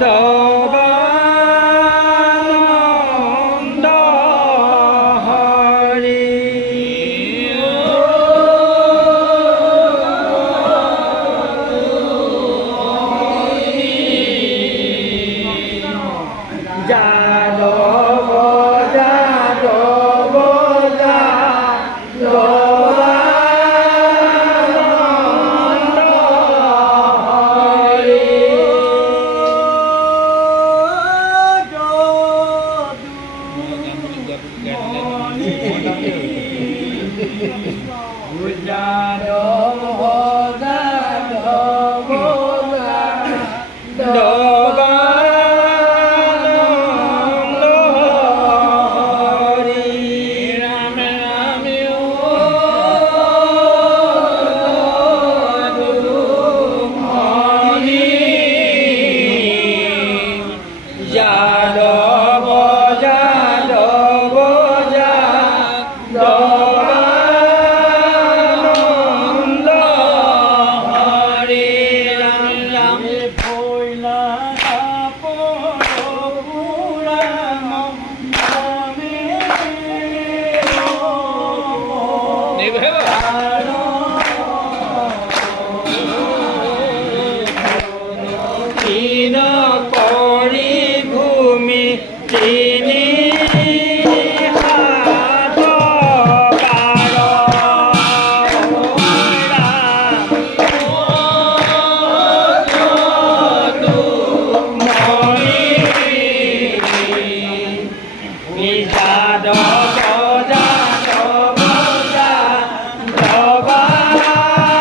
দবানন্দ হৰি যাদব যাদব দবানন্দ হৰি দবানন্দ হৰি ৰাম ৰাম হৰি যাদব যাদব দবানন্দ হৰি ৰাম ৰাম ভৈলা তিন কৰি ভূমি তিনি হাত বাৰ মণি যাদৱ যাদৱ দবানন্দ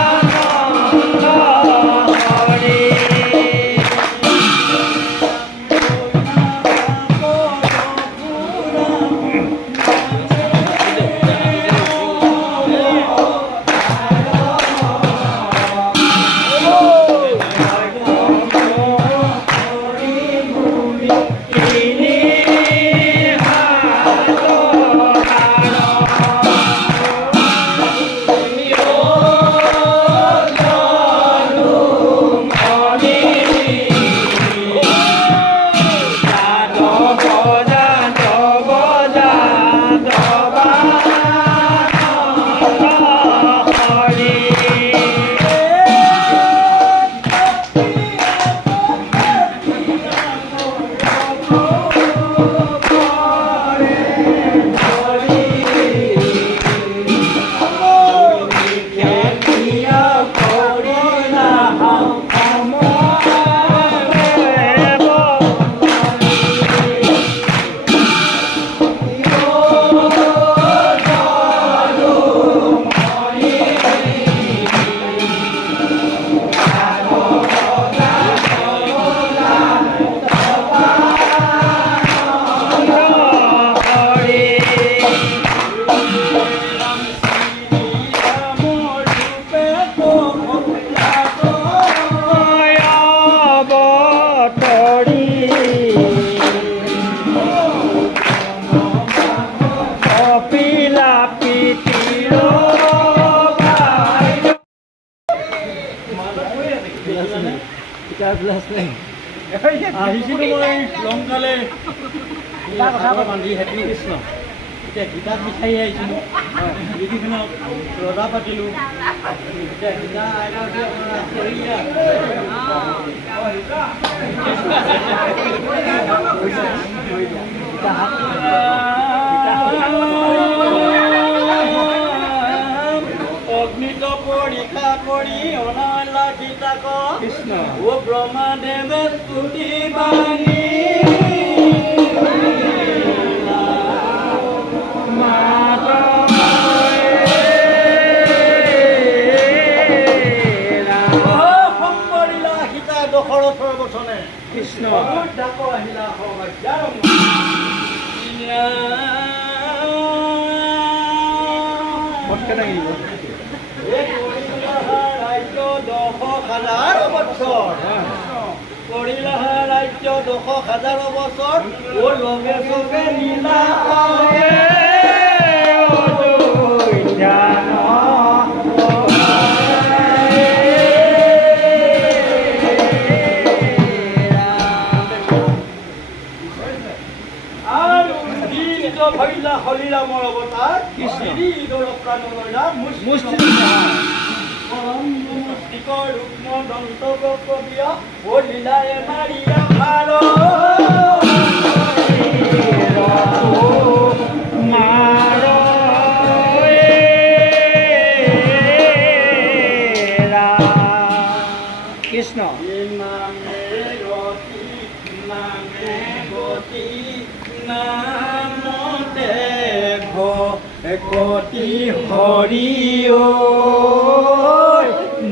হৰি তিনি হাত আহিছিলোঁ মই লংকালে বান্ধি হেপী কৃষ্ণ এতিয়া গীতাত বিচাৰি আহিছিলোঁ গীতিখনক ৰজা পাতিলোঁ এতিয়া গীতা অগ্নিত পৰীক্ষা কৰি অনালা গীতাক কৃষ্ণ ও ব্ৰহ্মদেৱে স্তুতি বাণী দশৰথৰ বচনে কৃষ্ণ ডাকৰ আহিলা ৰাজ্য 10,000 বছৰ কৰিলাহা ৰাজ্য 10,000 বছৰ ও লগে চগে নীলা ভৈলা হলিৰামৰ অৱতাৰ শ্ৰী প্ৰাণৰা মুষ্টি পৰম মুষ্টিকৰ ৰুক্ম দন্ত গপ্ৰিয় ও লীলায়ে মাৰিয়া ভাৰ কৃষ্ণ নামে গতি নামতে ভকতি হৰি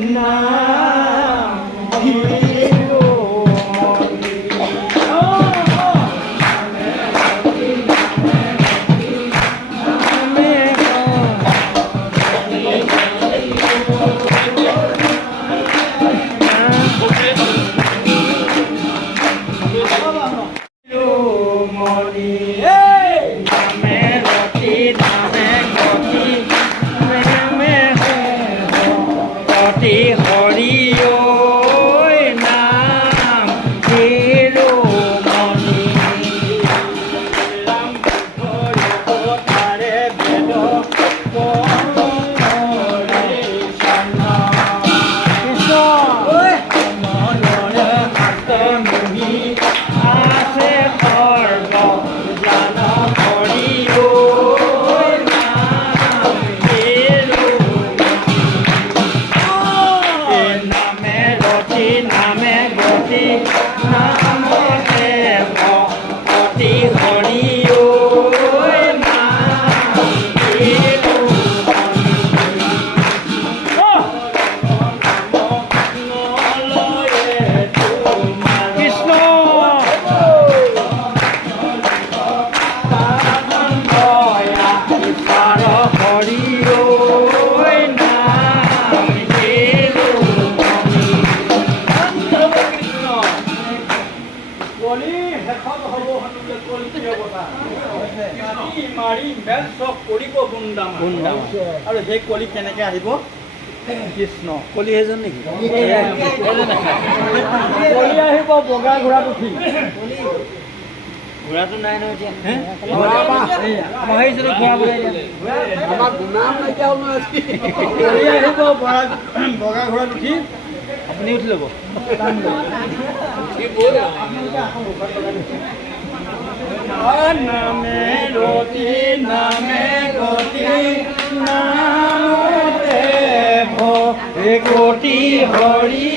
নাম আৰু সেই কলি কেনেকৈ আহিব কৃষ্ণ কলি সেইজন নেকি কলি আহিব বগা ঘোঁৰাত উঠি ঘোঁৰাটো নাই নহয় এতিয়া মই ভাবিছিলোঁ ঘোঁৰা বুলাই কলি আহিব বগা ঘোঁৰাত উঠি আপুনি উঠি ল'ব নামে ৰতি নামে গতি নামতে ভকতি হৰি